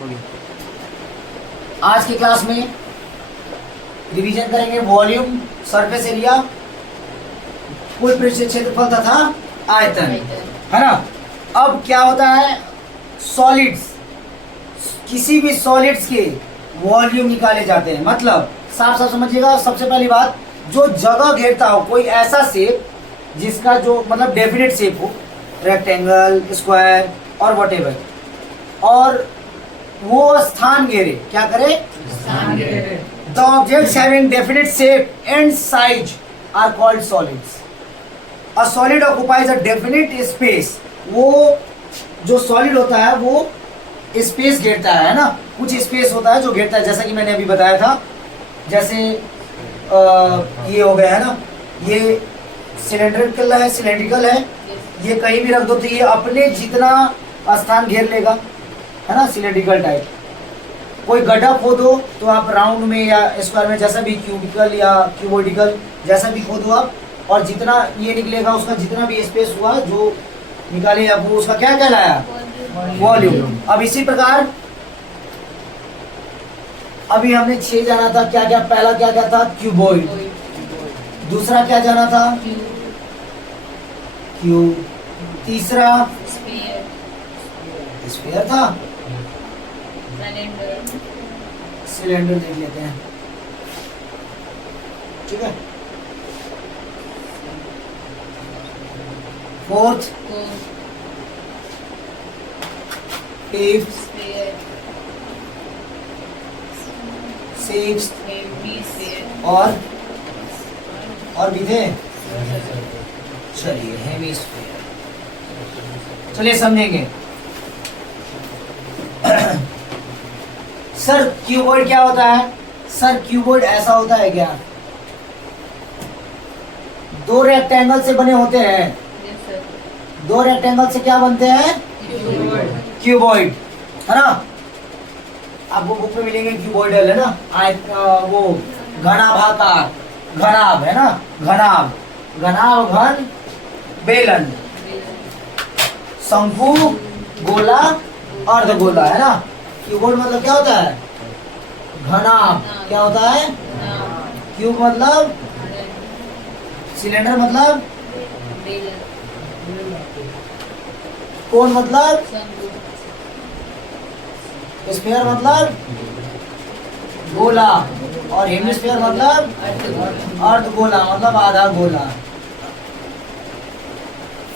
आज की क्लास में रिवीजन करेंगे वॉल्यूम, सरफेस एरिया, कुल पृष्ठीय क्षेत्रफल तथा आयतन, है ना। अब क्या होता है, सॉलिड्स, किसी भी सॉलिड्स के वॉल्यूम निकाले जाते हैं। मतलब साफ साफ समझिएगा। सबसे पहली बात, जो जगह घेरता हो कोई ऐसा शेप जिसका जो मतलब डेफिनेट शेप हो, रेक्टेंगल, स्क्वायर और व्हाटएवर, और वो स्थान घेरे, क्या करे, स्थान घेरे। The objects having definite shape and size are called solids. A solid occupies a definite space. वो जो सॉलिड होता है वो स्पेस घेरता है ना, कुछ स्पेस होता है जो घेरता है, जैसा कि मैंने अभी बताया था। जैसे ये हो गया है ना, ये सिलेंड्रिकल है, ये कहीं भी रख दो तो ये अपने जितना स्थान घेर लेगा, है ना, सिलेंड्रिकल टाइप। कोई गड्ढा खोदो तो आप राउंड में या स्क्वायर में, जैसा भी क्यूबिकल या क्यूबोइडिकल, जैसा भी खोदो आप, और जितना ये निकलेगा उसका जितना भी स्पेस हुआ जो निकाले आप, वो उसका क्या कहलाया, वॉल्यूम। अब इसी प्रकार अभी हमने 6 जाना था, क्या क्या, पहला क्या क्या था, क्यूबॉइड। दूसरा क्या जाना था, क्यूब। तीसरा स्फीयर था। सिलेंडर देख लेते हैं, ठीक है। फोर्थ, फिफ्थ, सिक्स्थ और भी थे। चलिए हेमिस्फीयर, चलिए समझेंगे। सर क्यूबॉइड क्या होता है? सर क्यूबॉइड ऐसा होता है क्या, दो रेक्टेंगल से बने होते हैं। दो रेक्टेंगल से क्या बनते हैं, क्यूबॉइड, है ना। आपको बुक में मिलेंगे क्यूबॉइडल, है ना। वो घनाभाकार, घनाभ है ना, घनाभ घन बेलन, शंकु, गोला, अर्धगोला, है ना। क्यूबॉइड मतलब क्या होता है, घनाभ। क्या होता है, क्यूब मतलब सिलेंडर, मतलब कोन, मतलब स्फीयर, मतलब गोला, और हेमिस्फीयर मतलब अर्धगोला, मतलब आधा गोला।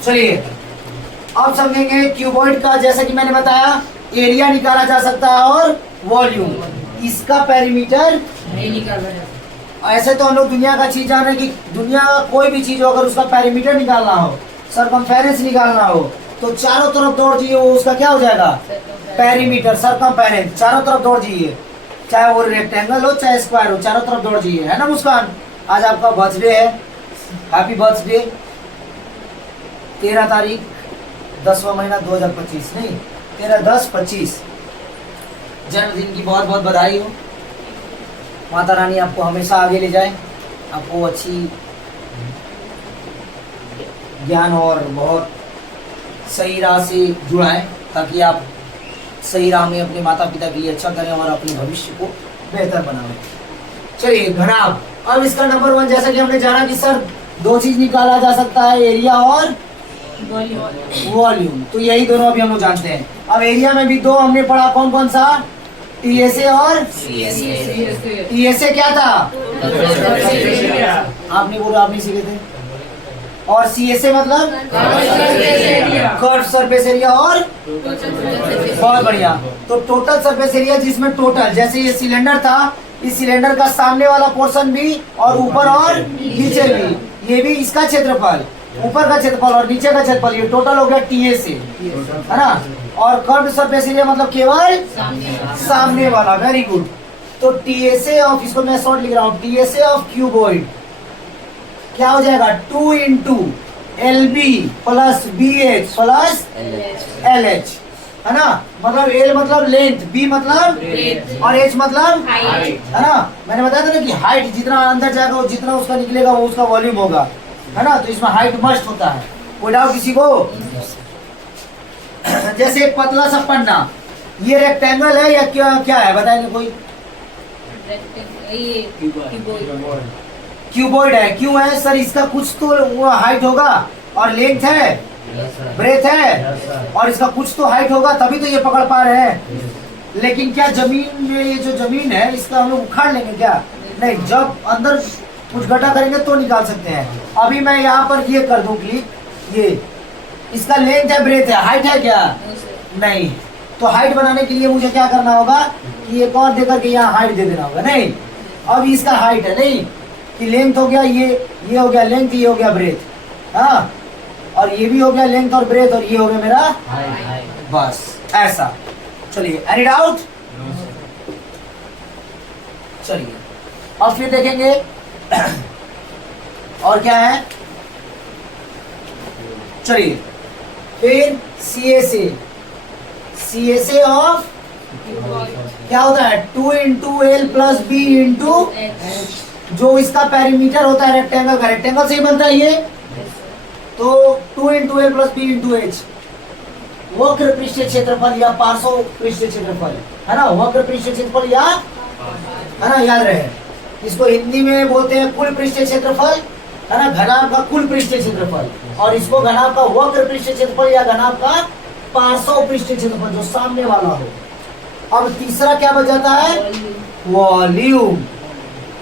चलिए अब समझेंगे क्यूबॉइड का। जैसा कि मैंने बताया, एरिया निकाला जा सकता है और वॉल्यूम, इसका पेरीमीटर नहीं निकाला जा सकता। ऐसे तो हम लोग दुनिया का चीज जान रहे हैं कि दुनिया का कोई भी चीज हो, अगर उसका पेरीमीटर निकालना हो, सरकमफेरेंस निकालना हो, तो चारों तरफ दौड़ जाइए, वो उसका क्या हो जाएगा, पेरीमीटर, सरकमफेरेंस। चारों तरफ दौड़ जाइए, चाहे वो रेक्टेंगल हो चाहे स्क्वायर हो, चारों तरफ दौड़ जाइए, है ना। मुस्कान, आज आपका बर्थडे है, हैप्पी बर्थडे। 13 तारीख 10वां महीना 2025, नहीं 13/10/25, जन्मदिन की बहुत बहुत बधाई हो। माता रानी आपको हमेशा आगे ले जाए, आपको अच्छी ज्ञान और बहुत सही राह से जुड़ाएं, ताकि आप सही राह में अपने माता पिता के लिए अच्छा करें और अपने भविष्य को बेहतर बनाएं। चलिए घनाभ। अब इसका नंबर 1, जैसा कि हमने जाना कि सर दो चीज निकाला जा सकता है, एरिया और वॉल्यूम। तो यही दोनों अभी हम लोग जानते हैं। अब एरिया में भी दो हमने पढ़ा, कौन कौन सा, टीएसए और सीएसए। टीएसए क्या था, आपने बोला, आप नहीं सीखे थे। और सीएसए मतलब कर्व सरफेस एरिया, और बहुत बढ़िया। तो टोटल सरफेस एरिया, जिसमें टोटल, जैसे ये सिलेंडर था, इस सिलेंडर का सामने वाला पोर्शन भी और ऊपर और नीचे भी, ये भी इसका क्षेत्रफल, ऊपर का क्षेत्रफल और नीचे का क्षेत्रफल, ये टोटल हो गया टीएसए, है ना। और कर्व सरफेस एरिया मतलब केवल सामने वाला। Very good. तो टीएसए ऑफ, इसको मैं शॉर्ट लिख रहा हूँ, टीएसए ऑफ क्यूबॉइड क्या हो जाएगा, 2 × LB + BH + LH, है ना। मतलब L मतलब लेंथ, B मतलब और H मतलब हाइट, है ना। मैंने बताया था ना कि हाइट जितना अंदर जाएगा वो जितना उसका निकलेगा वो उसका वॉल्यूम होगा, है ना। तो इसमें हाइट मस्ट होता है, कोई डाउट किसी को। जैसे एक पतला सा पन्ना, ये रेक्टेंगल है या क्या क्या है बताएंगे कोई? ये क्यूबॉइड है। क्यों है सर? इसका कुछ तो वो हाइट होगा और लेंथ है, ब्रेथ है, और इसका कुछ तो हाइट होगा, तभी तो ये पकड़ पा रहे हैं। लेकिन क्या जमीन में ये जो जमीन है इसका हम लोग उखाड़ लेंगे क्या? नहीं, जब अंदर कुछ गड्ढा करेंगे तो निकाल सकते हैं। अभी मैं यहाँ पर ये कर दूं क्लिक, ये इसका लेंथ है, ब्रेथ है, हाइट है क्या? नहीं। तो हाइट बनाने के लिए मुझे क्या करना होगा कि एक और देकर के यहाँ हाइट दे देना होगा। नहीं, अब इसका हाइट है, नहीं कि लेंथ हो गया, ये हो गया लेंथ, ये हो गया ब्रेथ, हाँ, और ये भी हो गया लेंथ और ब्रेथ, और ये हो गया मेरा हाइट। बस ऐसा। चलिए, एनी डाउट? चलिए अब फिर देखेंगे और क्या है। चलिए फिर CSA ऑफ क्या होता है? 2 into L plus B into जो इसका पेरीमीटर होता है रेक्टेंगल का, रेक्टेंगल से ही बनता है ये, तो 2 into L plus B into H, वक्र पृष्ठीय क्षेत्रफल या पार्श्व पृष्ठीय क्षेत्रफल, है ना, वक्र पृष्ठीय क्षेत्रफल या, है ना, याद रहे। इसको हिंदी में बोलते हैं कुल पृष्ठीय क्षेत्रफल, है ना, घनाभ का कुल पृष्ठीय क्षेत्रफल, और इसको घनाभ का वक्र पृष्ठीय क्षेत्रफल या घनाभ का पार्श्व पृष्ठीय क्षेत्रफल जो सामने वाला हो। अब तीसरा क्या बच जाता है? वॉल्यूम।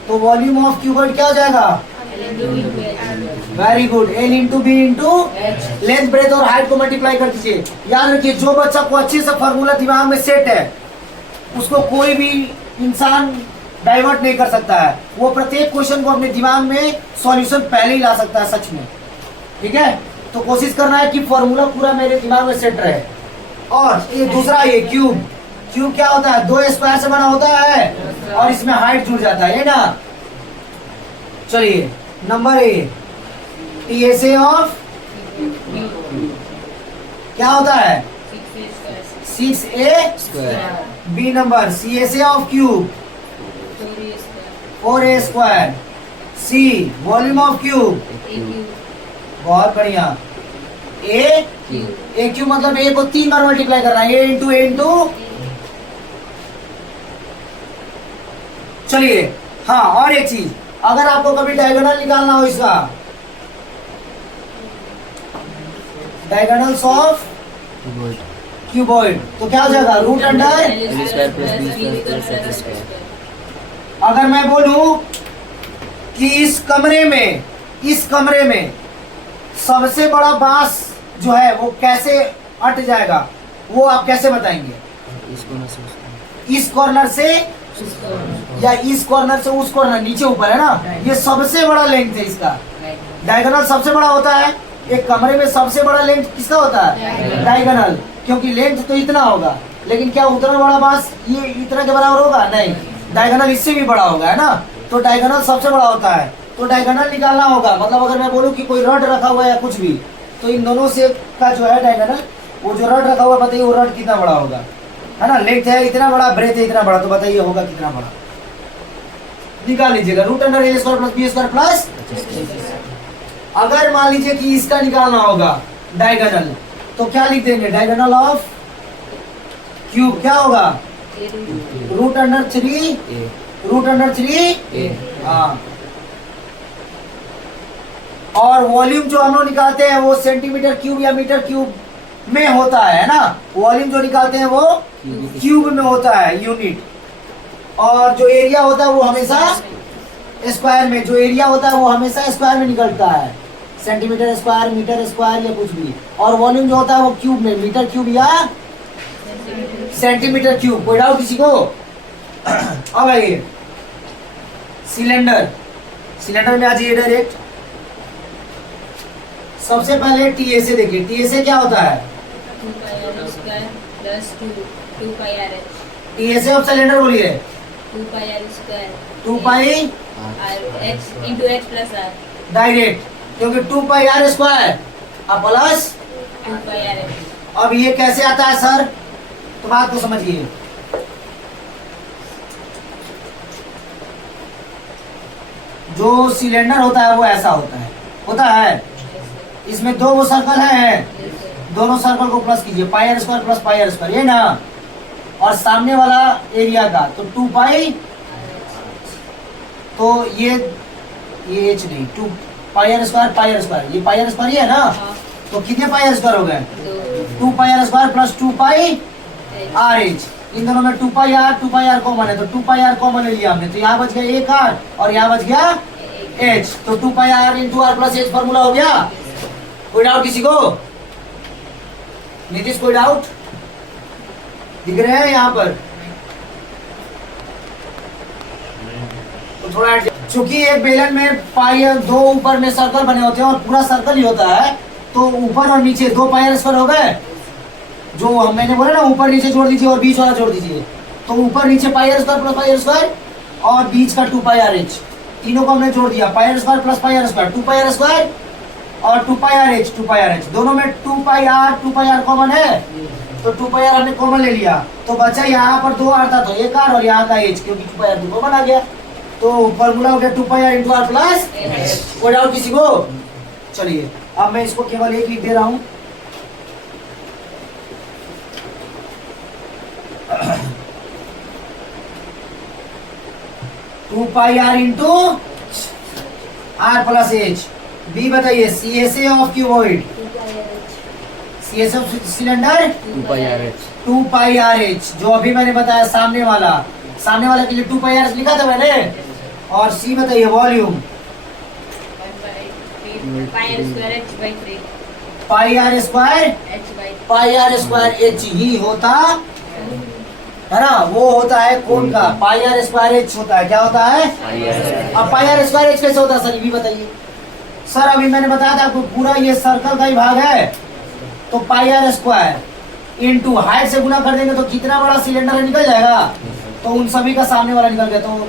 तो वॉल्यूम ऑफ क्यूबॉइड क्या हो जाएगा? Very good, L into B into length, breadth और हाइट को मल्टीप्लाई कर दीजिए। याद रखिए, जो बच्चा को अच्छे से फॉर्मूला दिमाग में सेट है उसको कोई भी इंसान डाइवर्ट नहीं कर सकता है। वो प्रत्येक क्वेश्चन को अपने दिमाग में सॉल्यूशन पहले ही ला सकता है, सच में। ठीक है, तो कोशिश करना है कि फॉर्मूला पूरा मेरे दिमाग में सेट रहे। और ये दूसरा, ये क्यूब, क्यूब क्या होता है? 2 स्क्वायर से बना होता है और इसमें हाइट जुड़ जाता है ना। चलिए नंबर ए, TSA ऑफ क्या होता है? 6A square. B number CSA of cube 4A square. C volume of cube, बहुत बढ़िया, ए क्यूब मतलब ए को 3 बार मल्टीप्लाई करना है, ए इंटू। चलिए हाँ, और एक चीज, अगर आपको कभी डायगोनल निकालना हो इसका, डायगोनल्स ऑफ क्यूबॉइड, तो क्या हो जाएगा? Root under. अगर मैं बोलूं कि इस कमरे में सबसे बड़ा बांस जो है वो कैसे अट जाएगा, वो आप कैसे बताएंगे? इस कॉर्नर से या इस कॉर्नर से उस कॉर्नर, नीचे ऊपर, है ना, ये सबसे बड़ा लेंथ है इसका। डायगोनल सबसे बड़ा होता है, एक कमरे में सबसे बड़ा लेंथ किसका होता है? डायगोनल, क्योंकि लेंथ तो इतना होगा, लेकिन क्या उतना बड़ा बांस ये इतना के बराबर होगा? नहीं, डायगोनल इससे भी बड़ा होगा, है ना। तो डायगोनल सबसे बड़ा होता है, तो डायगोनल निकालना होगा। मतलब अगर मैं बोलूं कि कोई रड रखा हुआ है या कुछ भी, तो इन दोनों से का जो है डायगोनल, वो जो रड रखा हुआ है, बताइए वो रड कितना बड़ा होगा, है ना। लेंथ है इतना बड़ा, ब्रेथ है इतना बड़ा, तो बताइए होगा कितना बड़ा? निकाल लीजिएगा, root under a square plus b square plus. अगर मान लीजिए कि इसका निकालना होगा डायगोनल, तो क्या लिख देंगे? डायगोनल ऑफ क्यूब क्या होगा? रूट अंडर 3 हाँ। और वॉल्यूम जो हम लोग निकालते हैं वो सेंटीमीटर क्यूब या मीटर क्यूब में होता है ना। वॉल्यूम जो निकालते हैं वो क्यूब में होता है, यूनिट। और जो एरिया होता है वो हमेशा स्क्वायर में, जो एरिया होता है वो हमेशा स्क्वायर में निकलता है, सेंटीमीटर स्क्वायर, मीटर स्क्वायर या कुछ भी। और वॉल्यूम जो होता है वो क्यूब में, मीटर क्यूब या सेंटीमीटर क्यूब। कोई डाउट किसी को? अब आइए सिलेंडर में आ जाइए डायरेक्ट। सबसे पहले TSA देखिए, TSA क्या होता है? TSA ऑफ सिलेंडर बोलिए। 2 पाई डायरेक्ट, क्योंकि 2 pi are square plus 2 pi r. अब ये कैसे आता है सर? तो बात को समझिए। जो सिलेंडर होता है वो ऐसा होता है। इसमें 2 सर्कल है, दोनों सर्कल को प्लस कीजिए, pi are square plus pi are square, ये ना। और सामने वाला एरिया का तो 2 पाई, तो ये एच नहीं, 2 पाई आर स्क्वायर, ये पाई आर स्क्वायर ही है ना, तो कितने पाई आर स्क्वायर हो गए? 2 pi are square plus 2 pi r h. इन दोनों में 2 पाई आर कॉमन है, तो 2 पाई आर कॉमन ले लिया हमने, तो यहाँ बच गया एक आर और यहाँ बच गया एच, तो 2 pi are into are plus h formula हो गया। कोई डाउट किसी को? नीतीश कोई डाउट दिख रहे हैं यहाँ पर? तो थोड़ा चूंकि एक बेलन में पाई दो ऊपर में सर्कल बने होते हैं और पूरा सर्कल ही होता है, तो ऊपर और नीचे 2 पाई आर स्क्वायर हो गए। जो मैंने बोला ना ऊपर नीचे जोड़ दीजिए और बीच वाला जोड़ दीजिए, तो ऊपर नीचे pi are square plus pi are square और बीच का 2 पाई आर एच, तीनों को हमने जोड़ दिया। Pi are square plus pi are square, 2 pi are square और 2 pi r h, 2 pi r h, दोनों में 2 पाई आर कॉमन है, तो 2 पाई आर हमने कॉमन ले लिया, तो बचा यहाँ पर 2 आर था तो एक आर और यहाँ का एच, क्योंकि 2 पाई आर कॉमन आ गया, तो फॉर्मूला हो गया 2 pi are into are plus. कोई डाउट किसी को? चलिए अब मैं इसको केवल एक लिख दे रहा हूँ, two pi are into are plus h. B बताइए, C S A of cuboid, C S of cylinder 2 pi r h, 2 pi r h, जो अभी मैंने बताया सामने वाला के लिए 2 पाई आर लिखा था मैंने। और सी बताइए volume, pi are square h ही होता है ना, वो होता है कोण का, पाई आर स्क्वायर एच होता है। क्या होता है? अब पाई आर स्क्वायर एच कैसे होता है सर, ये भी बताइए। सर अभी मैंने बताया था आपको, पूरा ये सर्कल का ही भाग है, तो पाई आर स्क्वायर इनटू हाइट से गुना कर देंगे तो कितना बड़ा सिलेंडर निकल जाएगा, तो उन सभी का सामने वाला निकल गया, तो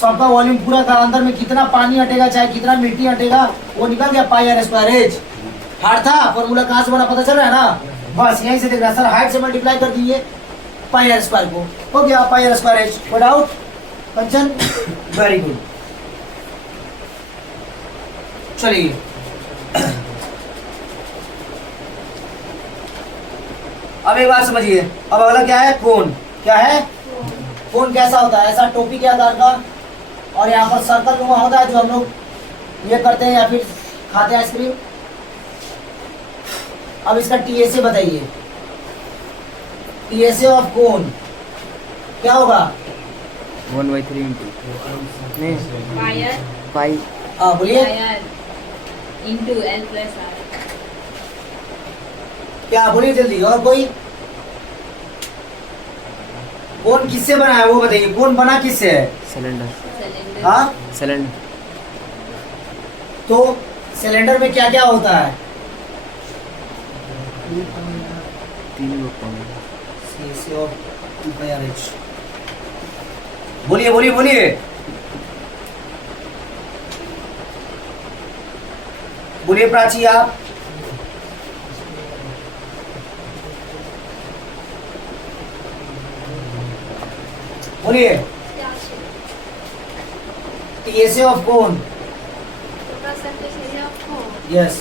सबका वॉल्यूम पूरा का अंदर में कितना पानी हटेगा चाहे कितना मिट्टी हटेगा वो निकल गया, pi are square H. Hard था, फॉर्मूला कहाँ से बना पता चल रहा है ना, बस यहीं से देख रहा है। सर हाइट से मल्टीप्लाई कर दीजिए पाई आर स्क्वायर को, हो गया पाई आर स्क्वायर एच। कोई डाउट कंचन? Very good. चलिए अब एक बात समझिए, अब अगला क्या है? कोण। क्या है? कोण कैसा होता है? ऐसा टोपी के आकार का, और यहाँ पर सर्कल नुमा होता है जो हम लोग ये करते हैं या फिर खाते हैं आइसक्रीम। अब इसका टीएसए बताइए, टीएसए ऑफ कोण क्या होगा? 1/3 इंटू पाई, बोलिए इंटू एल प्लस आर। क्या? बोलिए जल्दी। और कोई? कोण किससे बना है वो बताइए, कोण बना किससे है? सिलेंडर। हाँ, सिलेंडर। तो सिलेंडर में क्या क्या होता है? 3 लोग कौन? CSA और 2 पाई आर एच। बोलिए बोलिए बोलिए बोलिए प्राची आप। बोलिए TSA of cone. Yes,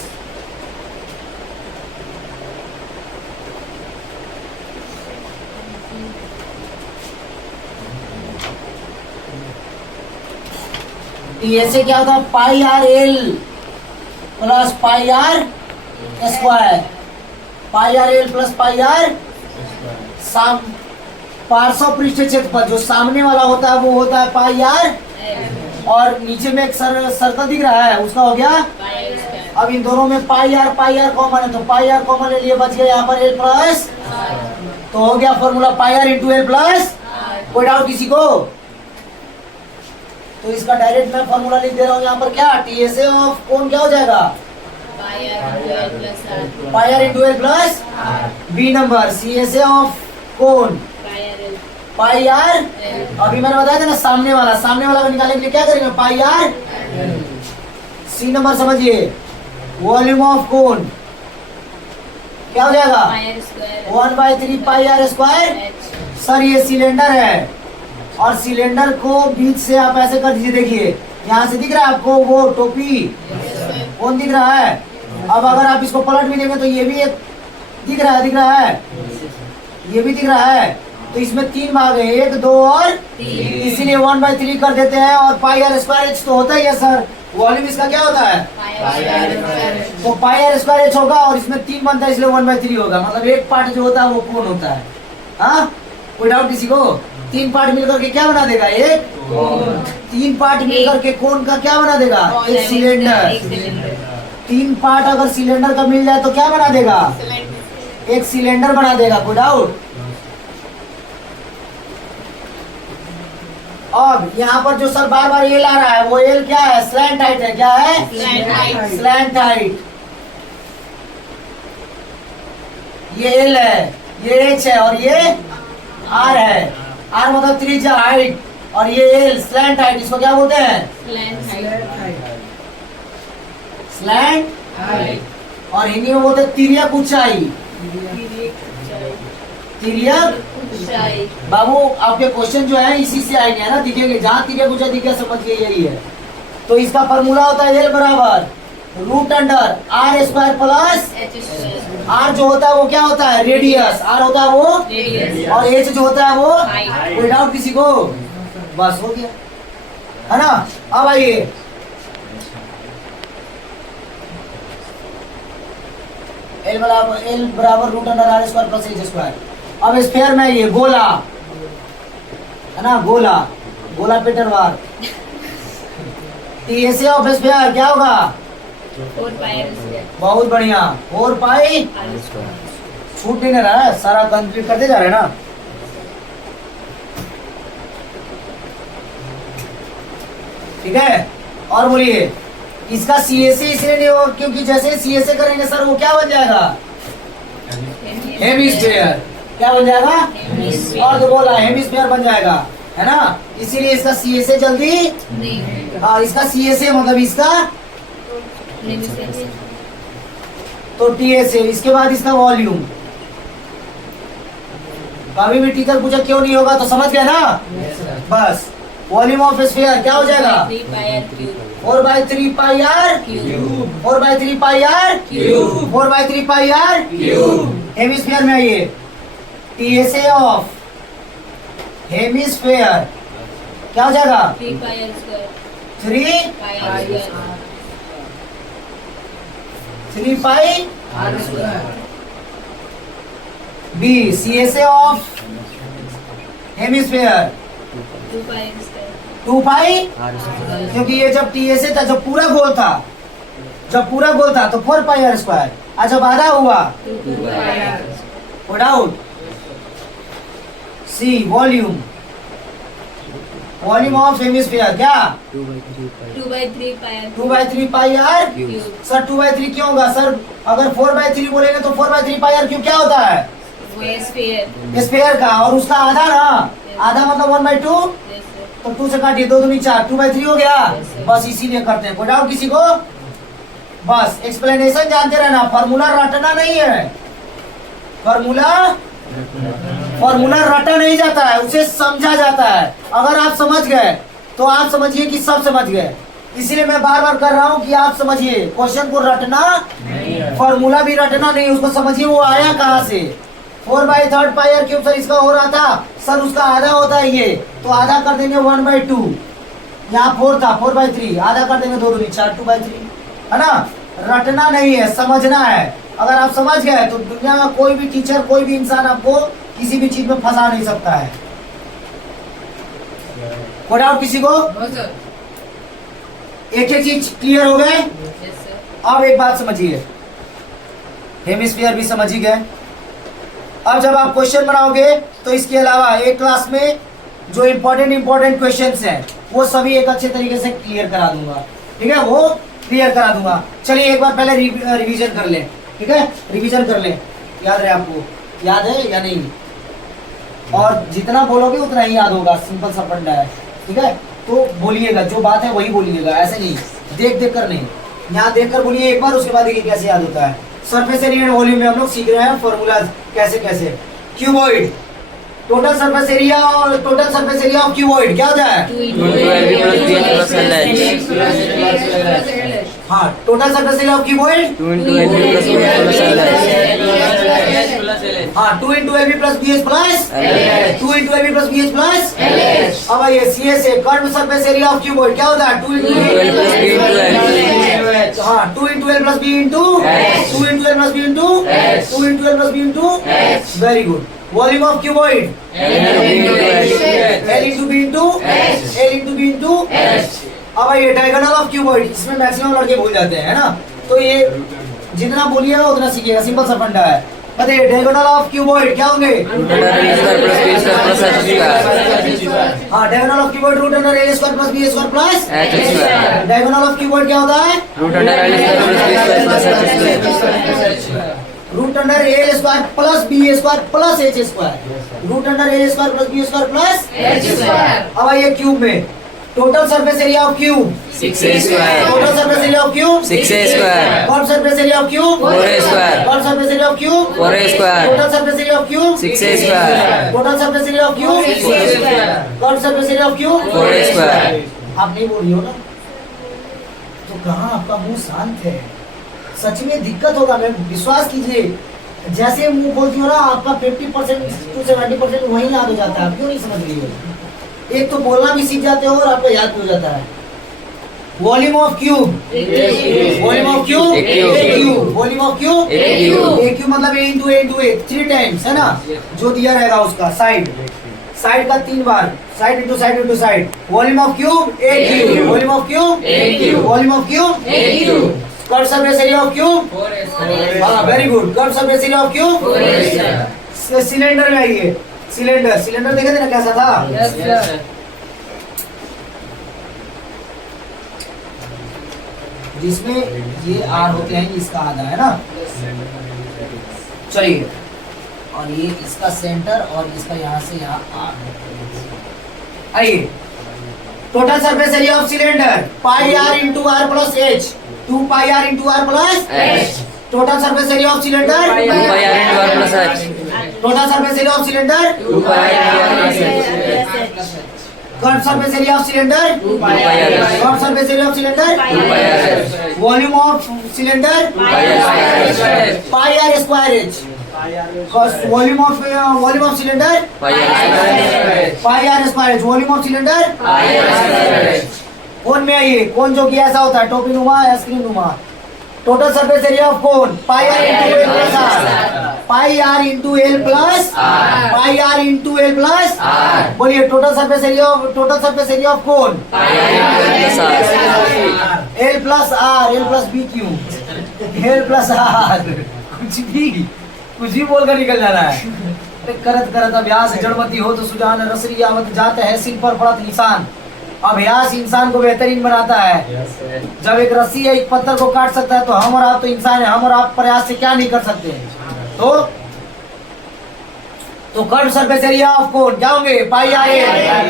TSA क्या होता है? Pi r l plus pi are square, pi r l plus pi r साम पार्श्व पृष्ठ क्षेत्रफल, जो सामने वाला होता है वो होता है पाई आर, और नीचे में एक सर्कल दिख रहा है उसका हो गया। अब इन दोनों में पाई आर कॉमन है, तो पाई आर कॉमन ले लिए, बच गया यहाँ पर एल प्लस, तो हो गया formula pi are into L plus. कोई डाउट किसी को? तो इसका डायरेक्ट मैं फॉर्मूला लिख दे रहा हूँ यहाँ पर, क्या टीएसए ऑफ कोण क्या हो जाएगा? Pi are into L plus. B number CSA of cone pi are, अभी मैंने बताया था ना सामने वाला को निकालने के लिए क्या करेंगे? पाई आर। सी नंबर समझिए, वॉल्यूम ऑफ कोण क्या हो जाएगा? 1/3 पाई आर स्क्वायर। सर ये सिलेंडर है, और सिलेंडर को बीच से आप ऐसे कर दीजिए, देखिए यहाँ से दिख रहा है आपको वो टोपी, कौन दिख रहा है? अब अगर आप इसको पलट भी देंगे तो ये भी एक दिख रहा है, ये भी दिख रहा है, तो इसमें 3 भाग है, 1, 2 और 3, इसीलिए 1/3 कर देते हैं। और पाई आर स्क्वायर एच तो होता ही है सर, वॉल्यूम इसका क्या होता है, तो पाई आर स्क्वायर एच होगा और इसमें 3 बनता है इसलिए 1/3 होगा। मतलब एक पार्ट जो होता है वो कोण होता है। हाँ, कोई डाउट किसी को? 3 पार्ट मिलकर के क्या बना देगा, एक 3 पार्ट मिलकर के कोण का क्या बना देगा, एक सिलेंडर। 3 पार्ट अगर सिलेंडर का मिल जाए तो क्या बना देगा, एक सिलेंडर बना देगा। कोई डाउट? अब यहाँ पर जो सर बार बार एल आ रहा है वो एल क्या है, स्लैंट हाइट है। क्या है, स्लैंट हाइट। ये एल है, ये एच है और ये आर है। आर मतलब त्रिज्या, हाइट, और ये एल स्लैंट हाइट। इसको क्या बोलते हैं, स्लैंट हाइट। और हिंदी में बोलते हैं तिर्यक ऊंचाई। तिर्यक बाबू आपके क्वेश्चन जो है इसी से आएंगे, है ना, दिखेंगे। जहाँ तिर्यक ऊंचाई दिखे समझिए यही है। तो इसका फॉर्मूला होता है एल बराबर root under R square plus R जो होता है वो क्या होता है, रेडियस। आर होता है वो, और एच जो होता है वो। कोई डाउट किसी को? बस हो गया, है ना। अब आइए, एल बराबर root under R square plus H square. अब स्फीयर में ये गोला, है ना, गोला, गोला पीटर वार। टीएसए ऑफ स्फीयर क्या होगा, 4 पाई आर स्क्वायर। बहुत बढ़िया, 4 पाई। छूट नहीं रहा है, सारा कंप्लीट करते जा रहे हैं ना। ठीक है, और बोलिए, इसका सीएसए इसलिए नहीं होगा क्योंकि जैसे सीएसए करेंगे सर वो क्या बन जाएगा, हेमिस्फीयर। क्या बन जाएगा, और तो बोला हेमिस्फीयर बन जाएगा, है ना। इसीलिए इसका सीएसए जल्दी, हाँ, इसका सीएसए मतलब इसका तो टीएसए। इसके बाद इसका वॉल्यूम। कभी भी टीचर पूछा क्यों नहीं होगा तो समझ गए ना। बस वॉल्यूम ऑफ स्फीयर क्या हो जाएगा, 4/3 pi r cube, 4/3 pi r cube, 4/3 pi r cube. Hemisphere में आइए, टीएसए ऑफ हेमिस्फीयर क्या हो जाएगा, 3 pi are square. 3 pi are square. B CSA of hemisphere 2 pi are square. 2 pi, क्योंकि ये जब टीएसए था, जब पूरा गोल था, जब पूरा गोल था तो 4 पाई आर स्क्वायर। और जब आधा हुआ 2 पाई आर। कोई doubt? C volume, volume of hemisphere क्या, 2/3 pi r. 2/3 pi r cube. Sir 2/3 क्यों होगा सर, अगर 4/3 बोलेंगे तो 4/3 पाई आर क्यूब क्या होता है, वो स्फीयर। स्फीयर का, और उसका आधा ना, आधा मतलब 1/2, तो 2 से काटिए, 2 दूनी 4, 2/3 हो गया। बस इसीलिए करते हैं। कोई डाउट किसी को? बस एक्सप्लेनेशन जानते रहना, फॉर्मूला रटना नहीं है। फॉर्मूला रटा नहीं जाता है, उसे समझा जाता है। अगर आप समझ गए तो आप समझिए कि सब समझ गए। इसीलिए मैं बार बार कर रहा हूँ कि आप समझिए, क्वेश्चन को रटना, फॉर्मूला भी रटना नहीं, उसको समझिए वो आया कहाँ से। 4/3 पाई आर क्यूब सर इसका हो रहा था सर, उसका आधा होता है ये, तो आधा कर देंगे 1/2। यहाँ 4 था, 4/3 आधा कर देंगे, 2 दूनी 4, 2/3, है ना। रटना नहीं है, समझना है। अगर आप समझ गए तो दुनिया में कोई भी टीचर, कोई भी इंसान आपको किसी भी चीज में फंसा नहीं सकता है। कोई डाउट किसी को? एक एक चीज क्लियर हो गए। अब एक बात समझिए, हेमिस्फीयर भी समझ ही गए। अब जब आप क्वेश्चन बनाओगे तो इसके अलावा एक क्लास में जो इम्पोर्टेंट क्वेश्चंस हैं वो सभी एक अच्छे तरीके से क्लियर करा दूंगा। ठीक है, वो क्लियर करा दूंगा। चलिए एक बार पहले रिवीजन कर लें। ठीक है, रिवीजन कर लें। याद रहे आपको, याद है या नहीं? और जितना बोलोगे उतना ही याद होगा, सिंपल सा फंडा है। ठीक है, तो बोलिएगा, जो बात है वही बोलिएगा, ऐसे नहीं देख कर नहीं। यहाँ देख कर बोलिए एक बार, उसके बाद देखिए कैसे याद होता है। सरफेस एरिया एंड वॉल्यूम में हम लोग सीख रहे हैं फॉर्मूलाज कैसे कैसे। क्यूबॉइड, टोटल सरफेस एरिया और total surface area of cuboid क्या होता है? हाँ, total surface area of cuboid हाँ 2 into LB plus BH plus 2 into LB plus BH plus अब आइए CA से curve surface area of cuboid क्या होता है 2 into L plus B into H. हाँ 2 into L plus B into 2 into L plus B into 2 into L plus B into very good volume of cuboid L into B into L into B into अब आइए diagonal of cuboid इसमें maximum लड़के भूल जाते हैं है ना तो ये जितना बोलिएगा उतना सीखिएगा सिंपल सा फंडा है बताइए डायगोनल ऑफ क्यूबॉइड क्या होंगे हाँ diagonal of cuboid root under a square plus b square plus diagonal of cuboid क्या होता है root under a square plus b square plus H square root under a square plus b square plus H square अब आइए cube में total surface area of cube 6a square. Total surface area of cube 6a square. Curve surface area of cube 4a square. Curve surface area of cube 4a square. Total surface area of cube 6a square. Total surface area of cube 6a square. Curve surface area of cube 4a square. आप नहीं बोल रही हो ना तो कहाँ आपका मुंह शांत है सच में दिक्कत होगा मैम विश्वास कीजिए जैसे मुंह बोलती हो ना आपका 50% to 70% वहीं याद हो जाता है आप क्यों नहीं समझ रही हो एक तो बोलना भी सीख जाते हो और आपको याद भी हो जाता है volume of cube volume of cube एक क्यूब वॉल्यूम ऑफ क्यूब एक क्यूब मतलब a into a 3 टाइम्स है ना जो दिया रहेगा उसका साइड साइड का 3 बार side into side volume of cube a cube volume of cube volume of cube curve surface area of cube हाँ very good curve surface area of cube cylinder में आइए सिलेंडर देखे थे ना कैसा था जिसमें ये आर होते हैं इसका आधा है ना चलिए और ये इसका सेंटर और इसका यहाँ से यहाँ आर आइए total surface area of cylinder pi are into are plus H 2 pi are into are plus H total surface area of cylinder 2 pi r into r plus h. Total surface area of cylinder 2 pi r into r plus h. Curve surface area of cylinder 2 pi r h. Curve surface area of cylinder 2 pi r h. Volume of cylinder 2 pi r square h. Pi are square H volume of cylinder Pi r square h. Pi are square H volume of cylinder Pi r square h. Cone में आइए कोन जो कि ऐसा होता है टोपी नुमा ice cream नुमा total surface area of cone pi are into L plus r pi are into L plus pi are into L plus बोलिए total surface area of cone Pi r into l plus r. L plus b क्यों l plus r कुछ भी बोलकर निकल जाना है अरे करत अभ्यास जड़मती हो तो सुजान रसरी आवत जात है सिर पर पड़त निशान अभ्यास इंसान को बेहतरीन बनाता है जब एक रस्सी या एक पत्थर को काट सकता है तो हम और आप तो इंसान है हम और आप प्रयास से क्या नहीं कर सकते तो curve surface area of cone क्या होंगे pi r l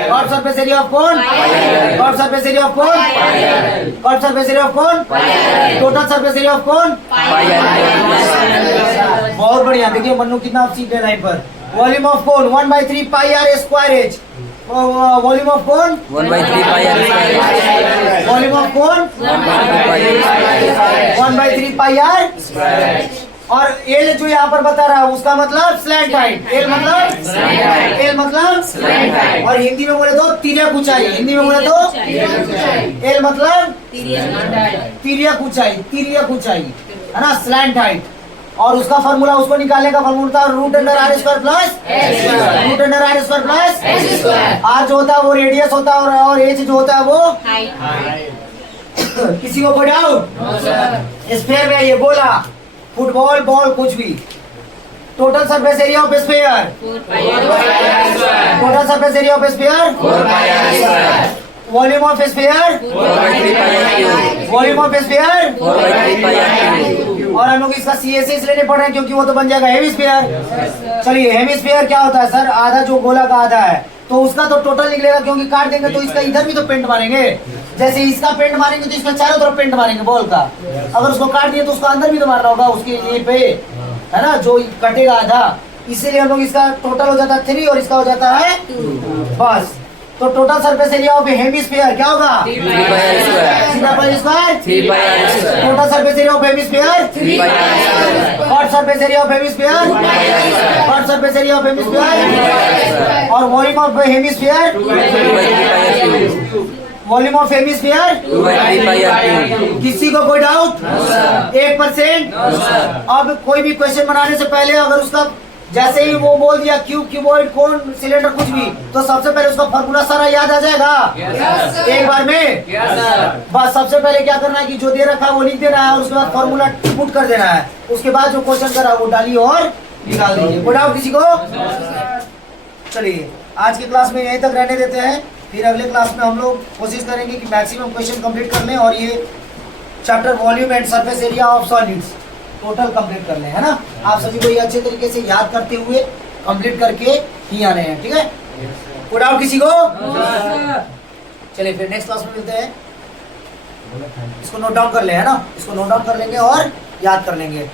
curve surface area of cone curve surface area of cone curve surface area of cone total surface area of cone Pi r into l plus r. बहुत बढ़िया देखिए मन्नू कितना आप सीख रहे line पर volume of cone 1/3 pi are square H volume of cone 1/3 pi r square h. Volume of cone 1/3 pi r square h. 1/3 pi R और L जो यहाँ पर बता रहा है उसका मतलब स्लैंट हाइट एल मतलब और हिंदी में बोले तो तिर्यक ऊंचाई हिंदी में बोले तो एल मतलब तिर्यक ऊंचाई है ना स्लैंट हाइट और उसका फॉर्मूला उसको निकालने का फॉर्मूला था root under R square plus R जो होता है वो रेडियस होता है और एच जो होता है वो किसी को कोई डाउट स्फीयर में ये बोला फुटबॉल बॉल कुछ भी total surface area of sphere total surface area of sphere 4 pi r square. Volume of sphere 4/3 pi r cube. Volume of sphere 4/3 pi r cube. और हम लोग इसका CSA इसलिए नहीं पढ़ रहे हैं क्योंकि वो तो बन जाएगा हेमिस्फीयर चलिए हेमिस्फीयर क्या होता है सर आधा जो गोला का आधा है तो उसका तो टोटल निकलेगा क्योंकि काट देंगे तो इसका इधर भी तो पेंट मारेंगे जैसे इसका पेंट मारेंगे तो इसका चारों तरफ पेंट मारेंगे बॉल का अगर उसको काट दिए तो उसका अंदर भी तो मारना होगा उसके ये पे है ना जो कटेगा आधा इसीलिए हम लोग इसका टोटल हो जाता है 3 और इसका हो जाता है 2 बस तो total surface area of hemisphere क्या होगा? 3 pi r square. सीधा pi square 3 pi r square. Total surface area of hemisphere 3 pi r square. What surface area of hemisphere what surface area of hemisphere और volume of hemisphere 2 by 3 pi r cube. Volume of hemisphere 2 by 3 pi r cube. किसी को कोई doubt? 1%। अब कोई भी question बनाने से पहले अगर उसका जैसे ही वो बोल दिया क्यूब, क्यूबॉइड, कोन, सिलेंडर कुछ भी, तो सबसे पहले उसका फॉर्मूला सारा याद आ जाएगा एक बार में। बस सबसे पहले क्या करना है कि जो दे रखा है वो लिख देना है और उसके बाद फॉर्मूला पुट कर देना है। उसके बाद जो क्वेश्चन करा वो डालिए और निकाल दीजिए। कोई डाउट किसी को? चलिए आज की क्लास में यहीं तक रहने देते हैं, फिर अगले क्लास में हम लोग कोशिश करेंगे कि मैक्सिमम क्वेश्चन कंप्लीट कर लें और ये chapter volume and surface area of solids total complete कर लें, है ना। आप सभी को ये अच्छे तरीके से याद करते हुए कंप्लीट करके ही आने हैं, ठीक है। कोई डाउट किसी को? चलिए फिर नेक्स्ट क्लास में मिलते हैं। इसको नोट डाउन कर ले, है ना, इसको नोट डाउन कर लेंगे और याद कर लेंगे।